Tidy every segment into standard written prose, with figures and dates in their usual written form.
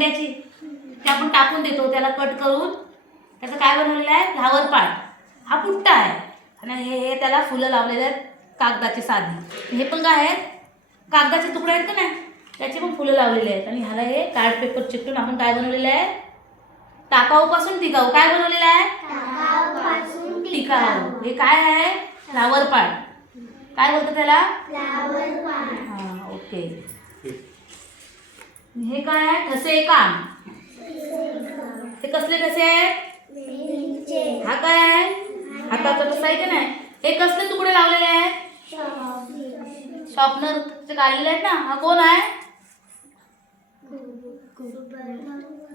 अंड्याची, ते आपण टाकून देतो त्याला कट करून. त्याचं काय बनवलेलं आहे, फ्लावर पार्ट. हा पुट्टा आहे आणि हे त्याला फुलं लावलेले आहेत कागदाचे साधी. हे पण काय आहेत, कागदाचे तुकडे आहेत का नाही, त्याचे पण फुलं लावलेले आहेत. आणि ह्याला हे कार्ड पेपर चिकटून आपण काय बनवलेलं आहे, टाकाऊपासून टिकाऊ. काय बनवलेलं आहे, टिकाऊ. हे काय आहे, फ्लावर पार्ट. काय बोलतात त्याला, हां ओके. हे काय आहे, ठसे काम. हे कसले ठसे आहेत, हा काय आहे, हाताचा ठसा आहे की नाही. हे कसले तुकडे लावलेले आहेत, शॉर्पनरचे काढलेले आहेत ना. हा कोण आहे,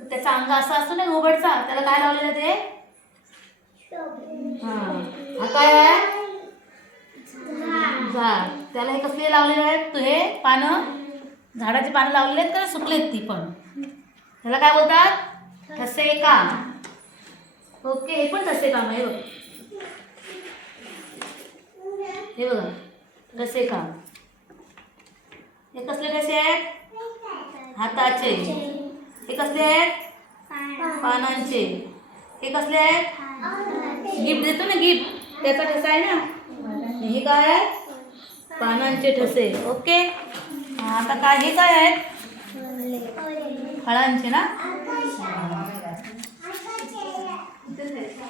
त्याचा अंग असा असतो ना घोबडचा, त्याला काय लावलेलं ते, हा काय आहे, झाड. त्याला हे कसले लावलेले आहेत, तो हे पानं, झाडाची पानं लावलेली आहेत का, सुकलेत ती पण. ह्याला काय बोलतात, ठसे काम. ओके, हे पण ठसे काम आहे बघ. हे बघा ठसे काम. हे कसले ठसे आहेत, हाताचे. हे कसले आहेत, पानांचे. हे कसले आहेत, गिफ्ट देतो ना, गिफ्ट त्याचा ठसा आहे ना. हे काय आहे, पानांचे ठसे. ओके, आता काय, हे काय आहेत, फळांचे ना.